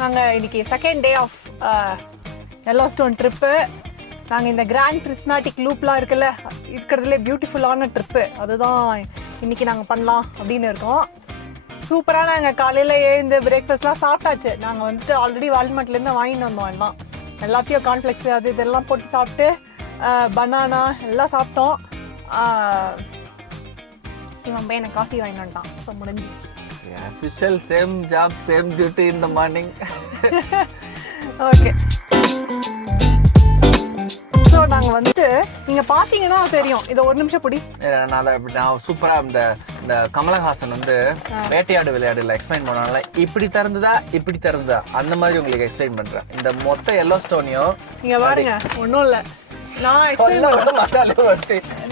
நாங்கள் இன்னைக்கு second day of Yellowstone trip. நாங்கள் இந்த கிராண்ட் பிரிஸ்மேட்டிக் லூப்லாம் இருக்குல்ல, இருக்கிறதுலே பியூட்டிஃபுல்லான ட்ரிப்பு, அதுதான் இன்னைக்கு நாங்கள் பண்ணலாம் அப்படின்னு இருக்கோம். சூப்பராக நாங்கள் காலையில் எழுந்து பிரேக்ஃபாஸ்ட்லாம் சாப்பிட்டாச்சு. நாங்கள் வந்துட்டு ஆல்ரெடி வால்மார்ட்லேருந்து வாங்கிட்டு வந்தோம். எல்லாம் எல்லாத்தையும் கார்ன்ஃப்ளெக்ஸ் அது இதெல்லாம் போட்டு சாப்பிட்டு பனானா எல்லாம் சாப்பிட்டோம். இவன் பையன் எனக்கு காஃபி வாங்கிட்டு வந்துட்டான். ஸோ முடிஞ்சிச்சு. As usual, same job, same duty in the morning. Okay. So நாங்கள் வந்துட்டு நீங்கள் பார்த்தீங்கன்னா தெரியும். இதை ஒரு நிமிஷம் பிடி. நான் சூப்பராக இந்த கமலஹாசன் வந்து வேட்டையாடு விளையாடுல எக்ஸ்பிளைன் பண்ணால இப்படி திறந்துதா இப்படி திறந்துதா அந்த மாதிரி உங்களுக்கு எக்ஸ்பிளைன் பண்றேன். இந்த மொத்த எல்லோஸ்டோனையும் நீங்க பாருங்க, ஒன்றும் இல்லை, நான்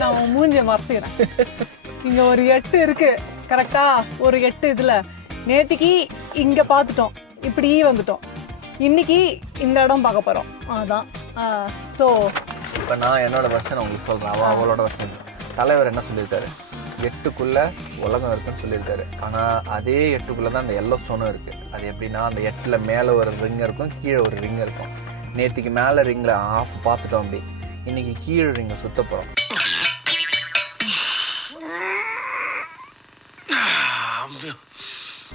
நான் மூஞ்சியை மறைச்சிக்கிறேன். இங்க ஒரு 8 இருக்கு கரெக்டா, ஒரு 8 இதுல நேத்திக்கு இங்க பார்த்துட்டோம், இப்படி வந்துட்டோம். இன்னைக்கு இந்த இடம் பார்க்க போறோம். அதான். ஸோ இப்போ நான் என்னோட வெர்ஷன் உங்களுக்கு சொல்றேன், அவளோட வெர்ஷன். தலைவர் என்ன சொல்லியிருக்காரு, 8க்குள்ள உலகம் இருக்குன்னு சொல்லியிருக்காரு. ஆனால் அதே 8க்குள்ள தான் அந்த எல்லோஸ்டோனும் இருக்கு. அது எப்படின்னா, அந்த 8ல் மேலே ஒரு ரிங் இருக்கும், கீழே ஒரு ரிங் இருக்கும். நேற்றுக்கு மேலே ரிங்கில் ஆஃப் பார்த்துட்டோம். அப்படி இன்னைக்கு கீழே ரிங்கை சுத்த போகிறோம்.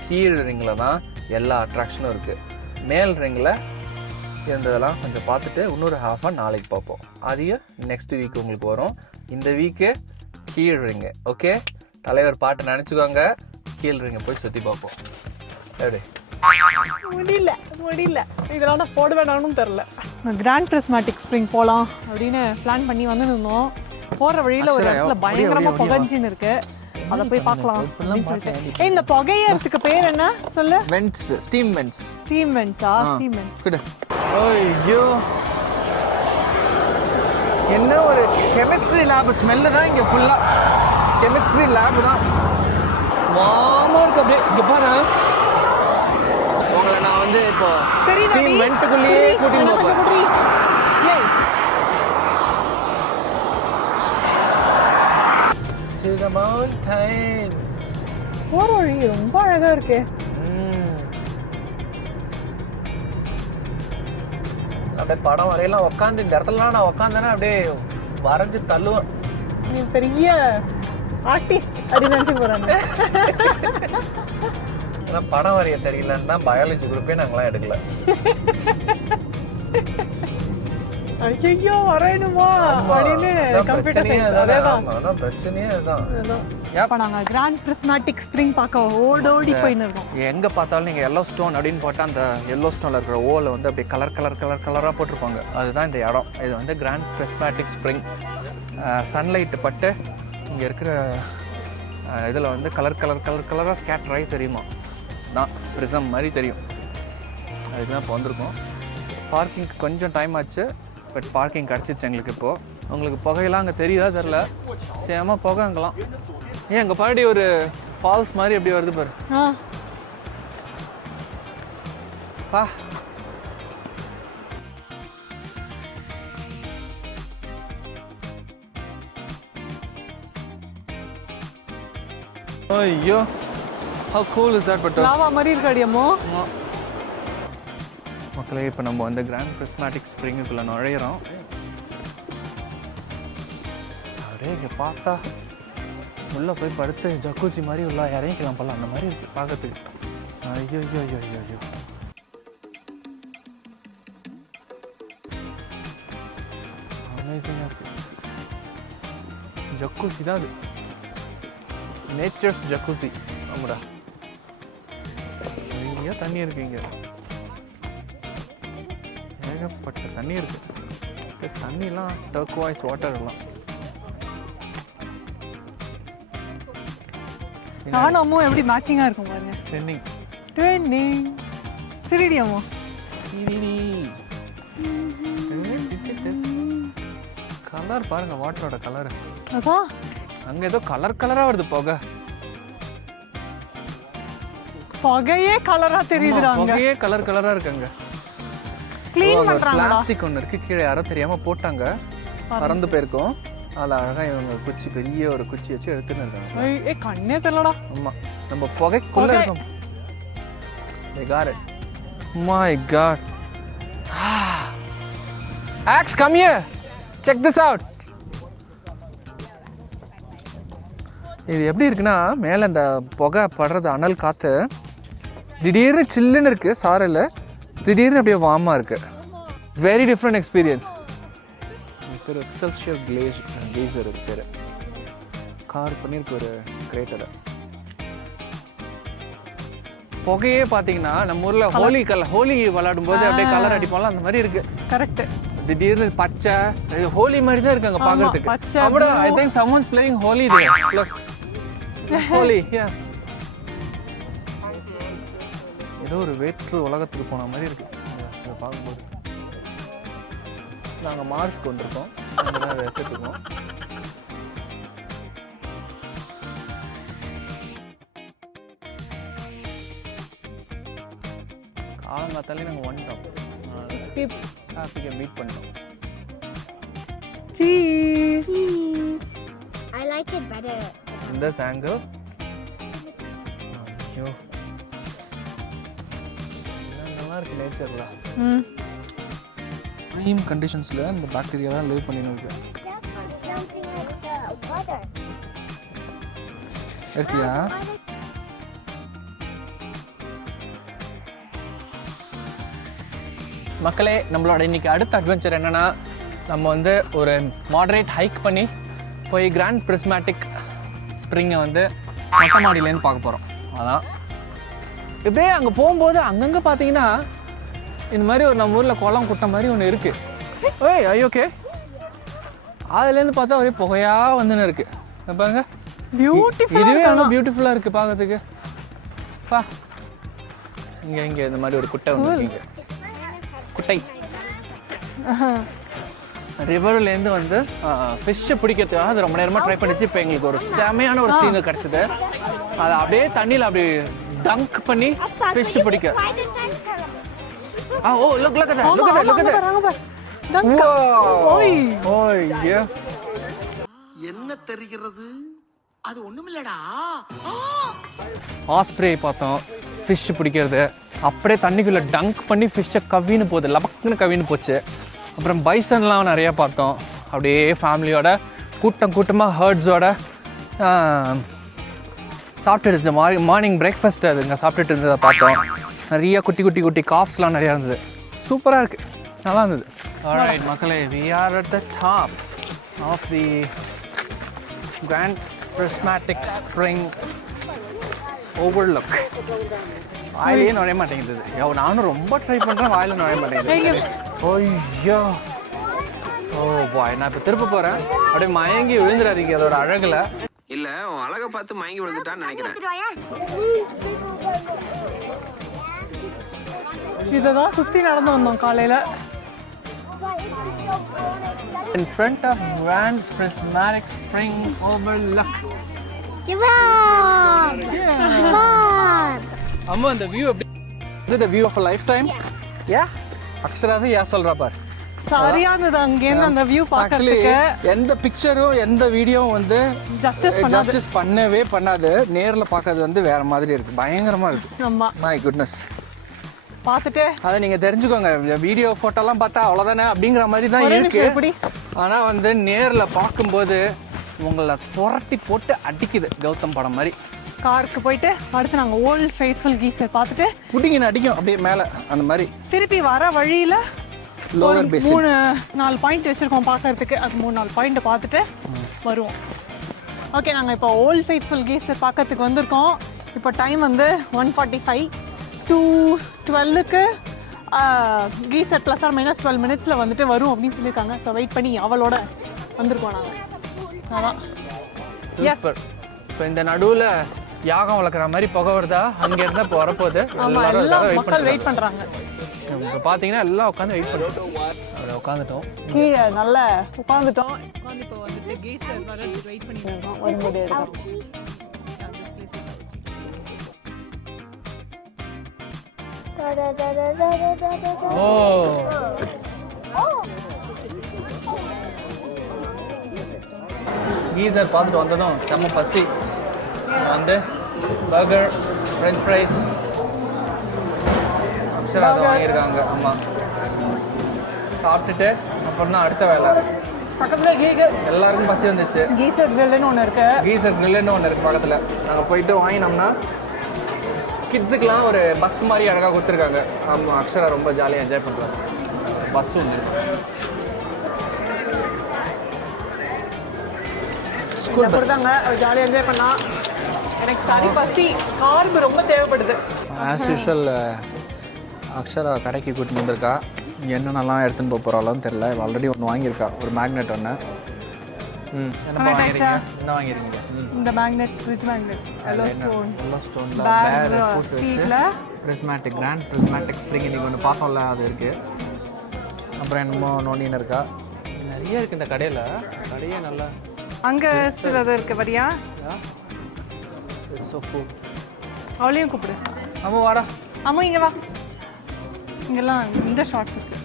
கீழ் ரிங்கில் தான் எல்லா அட்ராக்ஷனும் இருக்குது. மேல் ரிங்கில் இருந்ததெல்லாம் கொஞ்சம் பார்த்துட்டு இன்னொரு ஹாஃபாக நாளைக்கு பார்ப்போம். அதையும் நெக்ஸ்ட் வீக் உங்களுக்கு வரும். இந்த வீக்கு கீழ் ரிங்கு. ஓகே, தலைவர் பாட்டு நினச்சிக்கோங்க. கீழ் ரிங்கை போய் சுற்றி பார்ப்போம். எப்படி முடியல இதெல்லாம் நான் போட வேணாம்னு தெரில. கிராண்ட் பிரிஸ்மேட்டிக் ஸ்ப்ரிங் போகலாம் அப்படின்னு பிளான் பண்ணி வந்து இருந்தோம். போகிற வழியில் ஒரு இடத்துல பயங்கரமாக புகஞ்சின்னு இருக்கு, அதை போய் பார்க்கலாம் அப்படின்னு சொல்லிட்டு. இந்த புகையறதுக்கு பேர் என்ன சொல்லு? Vents, steam vents. ஸ்டீம் வென்ட்ஸா? Steam vents. ஐயோ, என்ன ஒரு கெமிஸ்ட்ரி லேப் ஸ்மெல்லு தான் இங்கே ஃபுல்லாக. கெமிஸ்ட்ரி லேப் தான் மாமா இருக்கு. அப்படியே இங்கே பாரு, உங்களை நான் வந்து இப்போ ஸ்டீம் வென்ட்டுக்குள்ளேயே கூட்டிட்டு போகிறேன். To the mountains. போற வழி ரொம்ப அழகா இருக்கு. அப்படியே படம் வரையெல்லாம் உட்காந்து இந்த இடத்துலலாம் நான் உட்காந்தேன்னா அப்படியே வரைஞ்சு தள்ளுவேன். நீ பெரிய ஆர்டிஸ்ட் அப்படி நினைச்சு போறாங்க. ஆனால் படம் வரைய தெரியலன்னா பயாலஜி குரூப்பே நாங்களாம் எடுக்கல. ஐயோ வரையணுமா அப்படின்னு கம்ப்யூட்டர் சயின்ஸ். அதான் பிரச்சனையே அதுதான். இப்போ நாங்கள் கிராண்ட் பிரிஸ்மேட்டிக் ஸ்ப்ரிங் பார்க்க ஓடோடி போயின்னு இருக்கோம். எங்கே பார்த்தாலும் நீங்கள் எல்லோஸ்டோன் அப்படின்னு போட்டால் அந்த எல்லோஸ்டோனில் இருக்கிற ஓவில் வந்து அப்படியே கலராக போட்டிருப்பாங்க. அதுதான் இந்த இடம். இது வந்து கிராண்ட் பிரிஸ்மேட்டிக் ஸ்ப்ரிங். சன்லைட்டு பட்டு இங்கே இருக்கிற இதில் வந்து கலராக ஸ்கேட்டர் ஆகி தெரியுமா, தான் ப்ரிசம் மாதிரி தெரியும். அதுக்கு தான் இப்போ வந்திருக்கோம். பார்க்கிங்க்கு கொஞ்சம் டைம் ஆச்சு, பட் பார்க்கிங் கிடச்சிச்சு எங்களுக்கு. இப்போது உங்களுக்கு புகையெல்லாம் அங்கே தெரியுதா தெரில, சேமா புகை அங்கெல்லாம். ஏன் அங்கே பாடி ஒரு ஃபால்ஸ் மாதிரி எப்படி வருது பாரு. பா ஐயோ, how cool is that? But lava மாதிரி இருக்காடியமோ. மக்களே, இப்போ நம்ம வந்து கிராண்ட் பிரிஸ்மேட்டிக் ஸ்ப்ரிங்குக்குள்ளே நுழையிறோம். அப்படியே இங்கே பார்த்தா உள்ளே போய் படுத்து ஜக்கூசி மாதிரி உள்ள இறங்கிக்கலாம் போல, அந்த மாதிரி இருக்குது பார்க்கறதுக்கு. ஐயோ ஐயோ ஐயோ ஐயோ ஐயோ, அமேசிங்காக இருக்குது. ஜக்கூசி தான் அது, நேச்சர்ஸ் ஜக்கூசி. ஆமாடா, நிறைய தண்ணி இருக்கு இங்கே, ஏகப்பட்ட தண்ணி இருக்கு. தண்ணிலாம் டர்க்வாய்ஸ் வாட்டர் எல்லாம். நானும் அம்மா எப்படி மேட்சிங்கா இருக்கும் பாருங்க. ட்ரெண்டிங் சரிடி அம்மா. கலர் பாருங்க, வாட்டரோட கலர். அதான் அங்க ஏதோ கலரா வருது புகை. புகையே கலரா தெரியுதுடா. புகையே கலரா இருக்குங்க. க்ளீன் பண்றாங்க. பிளாஸ்டிக் ஒன்று இருக்கு கீழே, யாரோ தெரியாம போட்டாங்க, பறந்து போயிருக்கோம். அது அழகா இவங்க குச்சி, பெரிய ஒரு குச்சி வச்சு எடுத்துன்னு இருக்காங்க. கண்ணே தெரியலடா. ஆமா, நம்ம புகைக்குள்ள இருக்கோம். My God. Axe, come here. Check this out. இது எப்படி இருக்குன்னா மேலே இந்த புகை படுறது அனல் காற்று திடீர்னு சில்லுன்னு இருக்குது சாரல், திடீர்னு அப்படியே வார்மாக இருக்குது. Very different experience. பேர் எக்ஸல்ஷியர் கெய்சர் பேர். கார் பண்ணியிருக்கு ஒரு கிரேட்டரை. புகையே பார்த்தீங்கன்னா நம்ம ஊரில் ஹோலி விளையாடும் போது அப்படியே கலர் அடிப்போம்ல அந்த மாதிரி இருக்குது. கரெக்ட். திடீர்னு பச்சை ஹோலி மாதிரி தான் இருக்கு அங்கே பார்க்கறதுக்கு. அப்படியே I think someone's playing holy there. Look. Holy, yeah. ஏதோ ஒரு வேற்று உலகத்துக்கு போன மாதிரி இருக்கு இதை பார்க்கும்போது. நாங்கள் மார்ஸ்க்கு வந்திருக்கோம், அங்கே தான் எடுத்துருக்கோம். காலங்காத்தாலே நாங்கள் வந்துட்டோம், டிராஃபிக்கை மீட் பண்ணிட்டோம். I like it better. In this angle. ஐயோ நல்லா இருக்கு நேச்சர்ல. ப்ரீம் கண்டிஷன்ஸில் இந்த பாக்டீரியாலாம் லிவ் பண்ணின்னு இருக்கு. இருக்கியா? மக்களே, நம்மளோட இன்னைக்கு அடுத்த அட்வென்ச்சர் என்னன்னா, நம்ம வந்து ஒரு மாடரேட் ஹைக் பண்ணி போய் கிராண்ட் பிரிஸ்மேட்டிக் ஸ்ப்ரிங்கை வந்து மொட்டை மாடியிலேருந்து பார்க்க போகிறோம். அதான் இப்படியே அங்கே போகும்போது அங்கங்கே பார்த்தீங்கன்னா இந்த மாதிரி ஒரு நம்ம ஊரில் குளம் குட்டை மாதிரி ஒன்று இருக்குது. ஓய் ஐயோகே, அதுலேருந்து பார்த்தா ஒரே புகையாக வந்துன்னு இருக்குது பாருங்க. இதுவே அவ்வளோ பியூட்டிஃபுல்லாக இருக்குது பார்க்கறதுக்கு. பா இங்கே இந்த மாதிரி ஒரு குட்டை வந்து இங்கே குட்டை ரிவர்லேருந்து வந்து ஃபிஷ்ஷை பிடிக்கிறதுக்காக அது ரொம்ப நேரமாக ட்ரை பண்ணிச்சு. இப்போ எங்களுக்கு ஒரு செமையான ஒரு சீன் கிடச்சிது. அதை அப்படியே தண்ணியில் அப்படி டங்க் பண்ணி ஃபிஷ் பிடிக்க. ஓ look at that, look at that. என்ன தெரிகிறது? அது ஒண்ணுமில்லடா. ஆஸ்ப்ரே பார்த்தோம், ஃபிஷ் பிடிக்கிறது. அப்படியே தண்ணிக்குள்ளே டங்க் பண்ணி ஃபிஷ்ஷை கவின்னு போகுது, லபக்குன்னு கவின்னு போச்சு. அப்புறம் பைசன்லாம் நிறையா பார்த்தோம். அப்படியே ஃபேமிலியோட கூட்டமாக ஹர்ட்ஸோட சாப்பிட்டுட்டு இருந்துச்சு. மார்னிங் பிரேக்ஃபாஸ்ட் அது இங்கே சாப்பிட்டுட்டு இருந்ததை பார்த்தோம். நிறைய குட்டி காஃப்ஸ்லாம் நிறையா இருந்தது. சூப்பராக இருக்குது, நல்லா இருந்தது. ஆல்ரைட் மக்களே, we are at the top of the Grand Prismatic Spring Overlook. வாயிலே நுழைய மாட்டேங்குது. நானும் ரொம்ப ட்ரை பண்ணுறேன், வாயில நுழைய மாட்டேங்குது. ஐயோ ஓ பாய், நான் இப்போ திருப்ப போகிறேன். அப்படியே மயங்கி விழுந்துடாதீங்க அதோட அழகில். இல்ல உன் அழகை பார்த்து மயங்கி விழுந்துட்டான்னு நினைக்கிறேன். இதை தான் சுற்றி நடந்து வந்தோம் காலையில். In front of Grand Prismatic Spring Overlook. அம்மா அந்த வியூ எப்படி? Is it the view of a lifetime? Yeah. அக்ஷராவே யா சொல்றா பார். சரியானது. அங்கேருந்து அந்த வியூ பார்க்கறதுக்கு எந்த பிக்சரும் எந்த வீடியோவும் வந்து ஜஸ்டிஸ் பண்ணவே பண்ணாது. நேர்ல பார்க்கறது வந்து வேற மாதிரி இருக்கு, பயங்கரமா இருக்கு. ஆமா, மை குட்னஸ். பார்த்துட்டு அதை நீங்க தெரிஞ்சுக்கோங்க. வீடியோ போட்டோலாம் பார்த்தா அவ்வளோதானே அப்படிங்கிற மாதிரி தான் இருக்கு. ஆனால் வந்து நேரில் பார்க்கும்போது உங்களை புரட்டி போட்டு அடிக்குது, கௌதம் படம் மாதிரி. காருக்கு போயிட்டு அடுத்து நாங்கள் ஓல்ட் ஃபெய்த்ஃபுல் கீசர் பார்த்துட்டு குட்டிங்க அடிக்கும் அப்படியே மேலே அந்த மாதிரி. திருப்பி வர வழியில் லோவர் பேசின் 3-4 பாயிண்ட் வச்சுருக்கோம் பார்க்கறதுக்கு. அது 3-4 பாயிண்ட்டை பார்த்துட்டு வருவோம். ஓகே, நாங்கள் இப்போ ஓல்ட் ஃபெய்த்ஃபுல் கீசர் பார்க்கறதுக்கு வந்திருக்கோம். இப்போ டைம் வந்து 1:45 to 12க்கு கீசர் ப்ளஸ் ஆர் மைனஸ் 12 மினிட்ஸில் வந்துட்டு வரும் அப்படின்னு சொல்லியிருக்காங்க. ஸோ வெயிட் பண்ணி அவளோட வந்திருக்கோம் நாங்கள். அதான் சூப்பர். இப்போ இந்த நடுவில் யாகம் வளர்க்குற மாதிரி புகை வருதா, அங்கே இருந்தால் இப்போ வரப்போகுது. எல்லாம் மக்கள் வெயிட் பண்ணுறாங்க. இப்போ பார்த்தீங்கன்னா எல்லாம் உட்காந்து வெயிட் பண்ணுறோம். அதில் உட்காந்துட்டோம், கீழே நல்லா உட்காந்துட்டோம். உட்காந்து இப்போ வந்துட்டு கீசர் வரது வெயிட் பண்ணிட்டு இருக்கோம். வரும்போது எடுக்கிறோம். கீசர் பார்த்துட்டு வந்ததும் செம்ம பசி. வந்து பர்கர், ஃப்ரெஞ்ச் ஃப்ரைஸ், அக்ஷரா அதை வாங்கியிருக்காங்க. ஆமாம், சாப்பிட்டுட்டு அப்புறம் தான் அடுத்த வேலை. பக்கத்தில் எல்லாருக்கும் பசி வந்துச்சு. கீசர் கிரில்னு ஒன்று இருக்கு. கீசர் கிரில்னு ஒன்று இருக்குது பக்கத்தில். நாங்கள் போயிட்டு வாங்கினோம்னா கிட்ஸுக்கெலாம் ஒரு பஸ் மாதிரி அழகாக கொடுத்துருக்காங்க. ஆமாம், அக்ஷரா ரொம்ப ஜாலியாக என்ஜாய் பண்ணுறாங்க. பஸ் ஒன்று ஸ்கூல் பஸ் தாங்க ஜாலியாக என்ஜாய் பண்ணா. எனக்கு சரி பசி கார்பு ரொம்ப தேவைப்படுது. ஆஸ் யூஷுவல் அக்ஷரா கடைக்கு கூட்டிட்டு வந்திருக்கா. என்னென்னலாம் எடுத்துன்னு போக போகிறாலும் தெரில. ஆல்ரெடி ஒன்று வாங்கியிருக்கா, ஒரு மேக்னெட் ஒன்று. என்ன வாங்கியிருக்கீங்க? இந்த மேக்னெட், ஃப்ரிட்ஜ் மேக்னெட், எல்லோஸ்டோனில் பேர் போட்டு வச்சு பிரிஸ்மேட்டிக் கிராண்ட் பிரிஸ்மேட்டிக் ஸ்ப்ரிங் இன்றைக்கி ஒன்று பார்த்தோம்ல, அது இருக்குது. அப்புறம் என்னமோ நோண்டின்னு இருக்கா. நிறைய இருக்குது இந்த கடையில். கடையே நல்லா அங்கே சிலது இருக்குது. வரியா? அவளையும் கூப்பிடு. ஆமாம், வாடா. ஆமாம், இங்கே வா. இங்கெல்லாம் இந்த ஷார்ட்ஸ் இருக்கு.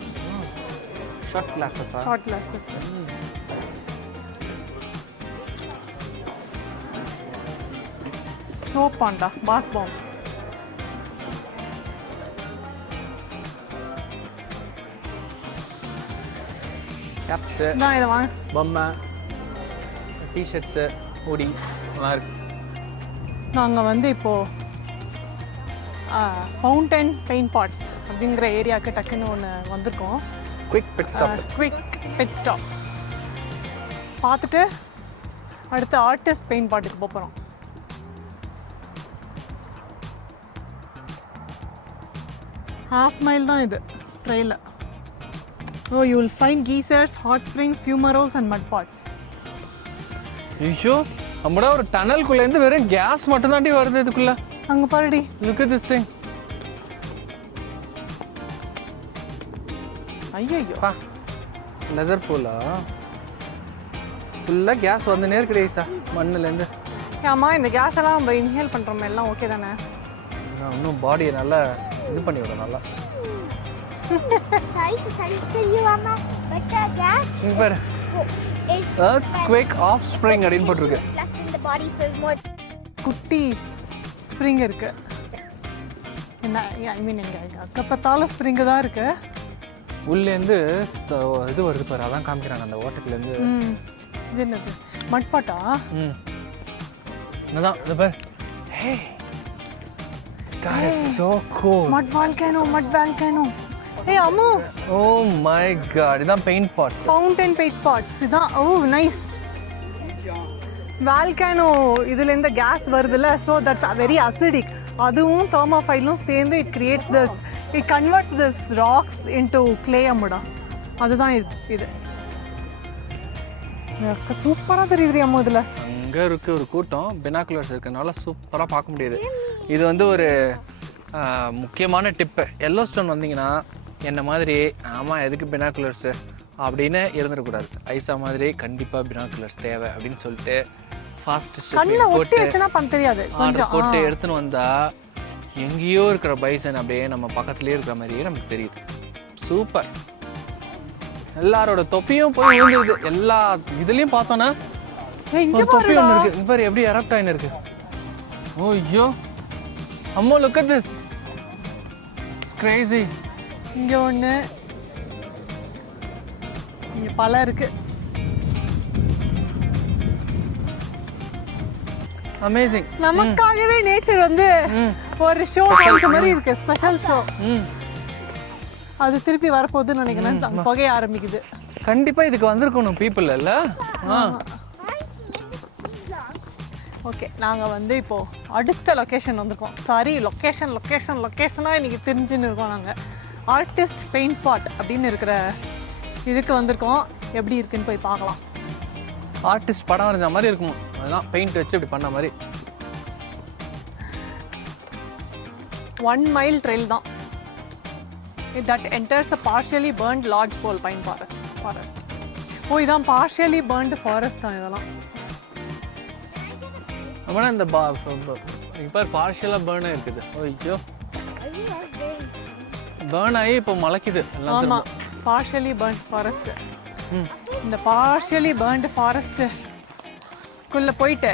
ஷார்ட் கிளாஸஸா? ஷார்ட் கிளாஸ் சோப் பாண்டா, பாத் பாம். கேப்ஸு, தான் இதை வாங்க. பொம்மை, டிஷர்ட்ஸு, ஹூடி நல்லா இருக்கு. நாங்கள் வந்து இப்போது ஃபவுண்டன் பெயிண்ட் பாட்ஸ் அப்படிங்கிற ஏரியாவுக்கு டக்குன்னு ஒன்று வந்திருக்கோம். Quick pit stop. Quick pit stop பார்த்துட்டு அடுத்து ஆர்டிஸ்ட் பெயிண்ட் பாட்டுக்கு போகிறோம். ஹாஃப் மைல் தான் இது ட்ரெயிலில். So you will find geysers, hot springs, fumaroles and mud pots. ஐயோ, நம்மளோட ஒரு டனல்குள்ளேருந்து வெறும் கேஸ் மட்டும் தாண்டி வருது இதுக்குள்ளே. அங்கே பாருடி. Look at this thing. ஐயோ, லெதர் போலா ஃபுல்லாக கேஸ் வந்துனே இருக்குது ஐசா மண்ணுலேருந்து. ஆமாம், இந்த கேஸ் எல்லாம் நம்ம இன்ஹேல் பண்ணுறோம், எல்லாம் ஓகே தானே? இன்னும் பாடியை நல்லா இது பண்ணி விடும். நல்லா இங்க பாரு, earthquake offspring அப்படின்னு போட்டிருக்கு. குட்டி ஸ்ப்ரிங் இருக்கு. என்ன ஐ மீன், எங்கள் அக்கா பார்த்தாலும் ஸ்ப்ரிங்கு தான் இருக்கு. உள்ளேருந்து இது வருது பாரு, அதான் காமிக்கிறாங்க அந்த ஓட்டத்துலேருந்து. இது என்னது? மட்பாட்டா? அதான் இது பாரு. Hey, that is so cool. Mud volcano, mud volcano. ஏய் அம்மு, ஓ மை காட், இதான் paint pots. Fountain paint pots இதான். Oh nice. வால்கேனோ இதுலேருந்து கேஸ் வருதுல்ல, ஸோ தட்ஸ் வெரி அசிடிக். அதுவும் தெர்மோஃபைலும் சேர்ந்து it creates this, it converts this rocks into clay அம்முடா. அதுதான் இது. சூப்பராக தெரியுது அம்மா. இதில் அங்கே இருக்கு ஒரு கூட்டம், பினாக்குலர்ஸ் இருக்கனால சூப்பராக பார்க்க முடியுது. இது வந்து ஒரு முக்கியமான டிப்பு. எல்லோஸ்டோன் வந்தீங்கன்னா என்ன மாதிரி ஆமாம் எதுக்கு பினாக்குலர்ஸு அப்படின்னு இருந்துடக்கூடாது. ஐசா மாதிரி கண்டிப்பாக பினாக்குலர்ஸ் தேவை அப்படின்னு சொல்லிட்டு ஃபாஸ்ட் போட்டு எடுத்துன்னு வந்தால் எங்கேயோ இருக்கிற பைசன் அப்படியே நம்ம பக்கத்துலேயே இருக்கிற மாதிரியே நமக்கு தெரியுது. சூப்பர். எல்லாரோட தொப்பியும் போய் விழுந்துருது. எல்லா இதுலேயும் பார்த்தோன்னா ஒரு தொப்பி ஒன்று இருக்குது. இந்த மாதிரி எப்படி எரப்ட் ஆகின்னு இருக்கு. ஓ ஐயோ அம்மோ, look at this, it's crazy. இங்கே ஒன்று, இங்கே பல இருக்கு. அமேசிங். நமக்காகவே நேச்சர் வந்து ஒரு ஷோ மாதிரி இருக்கு, ஸ்பெஷல் ஷோ. அது திருப்பி வரப்போகுதுன்னு நினைக்கிறேன். புகைய ஆரம்பிக்குது. கண்டிப்பாக இதுக்கு வந்திருக்கணும் பீப்புள் இல்லை? ஓகே, நாங்கள் வந்து இப்போது அடுத்த லொக்கேஷன் வந்திருக்கோம். சாரி, லொக்கேஷனாக இன்றைக்கி தெரிஞ்சுன்னு இருக்கோம். நாங்கள் ஆர்டிஸ்ட் பெயிண்ட் பாட் அப்படின்னு இருக்கிற இதுக்கு வந்திருக்கோம். எப்படி இருக்குன்னு போய் பார்க்கலாம். ஆர்டிஸ்ட் படம் வரைஞ்ச மாதிரி இருக்கும். அதெல்லாம் பெயிண்ட் வச்சு இப்படி பண்ண மாதிரி. 1 mile trail தான். that enters a partially burned large pole pine forest. ஓ, இதான் partially burned forest தான் இதெல்லாம். ஆமாம், இந்த இப்போ பார்ஷியலாக பேர்ன் இருக்குது. ஐயோ, பேர்ன் ஆகி இப்போ முளைக்குது. ஆமாம், partially burned forest. இந்த partially burned forest குள்ள போயிட்டு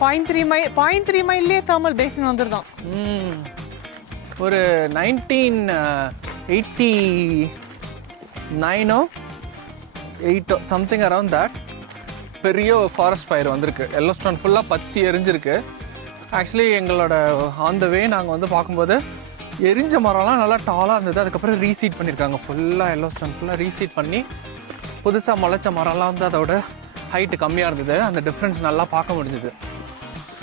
0.3 மைல்லேயே thermal basin வந்துருதான். ஒரு 1989 8 சம்திங் அரவுண்ட் தட் பெரிய ஃபாரஸ்ட் ஃபயர் வந்திருக்கு. எல்லோஸ்டோன் ஃபுல்லாக பற்றி எரிஞ்சிருக்கு. ஆக்சுவலி எங்களோட ஆன் த வே நாங்கள் வந்து பார்க்கும்போது எரிஞ்ச மரம்லாம் நல்லா டாலாக இருந்தது. அதுக்கப்புறம் ரீசீட் பண்ணியிருக்காங்க. ஃபுல்லாக எல்லோஸ்டோன் ஃபுல்லாக ரீசீட் பண்ணி புதுசாக முளைச்ச மரம்லாம் வந்து அதோட ஹைட்டு கம்மியாக இருந்தது. அந்த டிஃப்ரென்ஸ் நல்லா பார்க்க முடிஞ்சுது.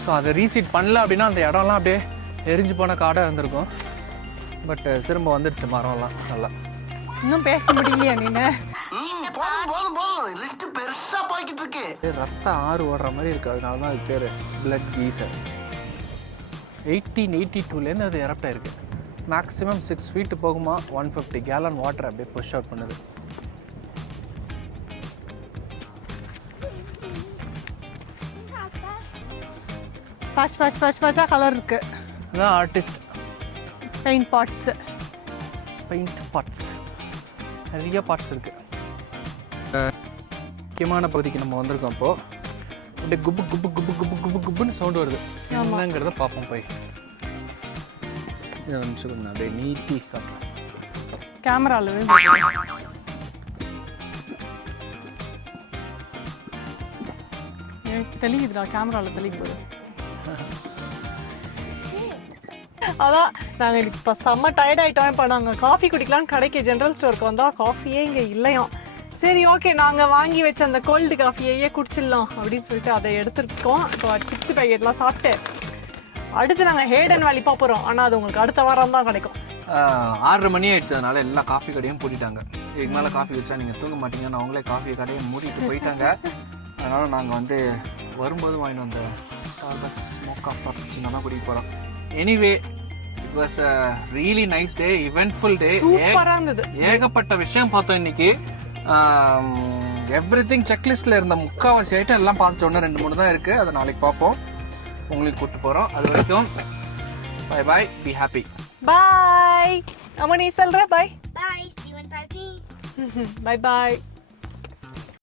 ஸோ அதை ரீசீட் பண்ணல அப்படின்னா அந்த இடம்லாம் அப்படியே எரிஞ்சு போன காடாக இருந்திருக்கும். பட் திரும்ப வந்துடுச்சு மரம்லாம் நல்லா. இன்னும் பேச முடியலையா நீங்க? ரத்த ஆறு ஓடுற மாதிரி இருக்குது. அதனால தான் அது பேர் பிளட் கீசர். 1882லேருந்து அது எரப்ட் ஆயிருக்கு. மேக்ஸிமம் 6 feet போகுமா. 150 gallon வாட்டர் அப்படியே புஷ் அவுட் பண்ணுது. பச்சா கலர் இருக்கு. இதான் ஆர்டிஸ்ட் பெயிண்ட் பாட்ஸ். நிறைய பார்ட்ஸ் இருக்குது. முக்கியமான பகுதிக்கு நம்ம வந்திருக்கோம். இப்போது அப்படியே குப்பு குப்பு குப்பு குப்பு குப்பு குப்புன்னு சவுண்டு வருது. என்னங்கிறத பார்ப்போம் போய். இதை நிமிஷம் அப்படியே நீட்டி காட்டுறேன் கேமராவில். தெளியுதுடா, கேமராவில் தெளிக்க போகுது. அதான் நாங்கள் இப்போ செம்ம டயர்ட் ஆகிட்டோம். இப்போ நாங்கள் காஃபி குடிக்கலான்னு கடைக்கு ஜென்ரல் ஸ்டோருக்கு வந்தால் காஃபியே இங்கே இல்லையாம். சரி ஓகே, நாங்கள் வாங்கி வச்ச அந்த கோல்டு காஃபியையே குடிச்சிடலாம் அப்படின்னு சொல்லிட்டு அதை எடுத்துருக்கோம். இப்போ சிப்ஸ் பேக்கெட்லாம் சாப்பிட்டு அடுத்து நாங்கள் ஹேடன் வேலி போகிறோம். ஆனால் அது உங்களுக்கு அடுத்த வாரம் தான் கிடைக்கும். 6:30 மணி ஆயிடுச்சு. அதனால எல்லா காஃபி கடையும் பூட்டிட்டாங்க. இதுக்கு மேலே காஃபி வச்சா நீங்கள் தூங்க மாட்டீங்கன்னு அவங்களே காஃபி கடையை மூடிட்டு போயிட்டாங்க. அதனால் நாங்கள் வந்து வரும்போது வாங்கிட்டு வந்த ஸ்டார்பக்ஸ் மோக்கா ஃப்ராப்பச்சினோ தான் குடிக்க போகிறோம். Anyway it was a really nice day, eventful day. ஏகப்பட்ட விஷயம் பார்த்தோம் இன்னைக்கு. எவ்ரிதிங் செக்லிஸ்ட்ல இருந்த முக்காவாசி ஐட்டம் எல்லாம் பார்த்துட்டோம்னா 2-3 தான் இருக்கு. அதை நாளைக்கு பார்ப்போம். உங்களுக்கு கூப்பிட்டு போறோம். அது வரைக்கும் பை பை, பி ஹாப்பி. பாய். அம்மா நீ சொல்ற பாய். Bye, Steven Parky. Bye bye.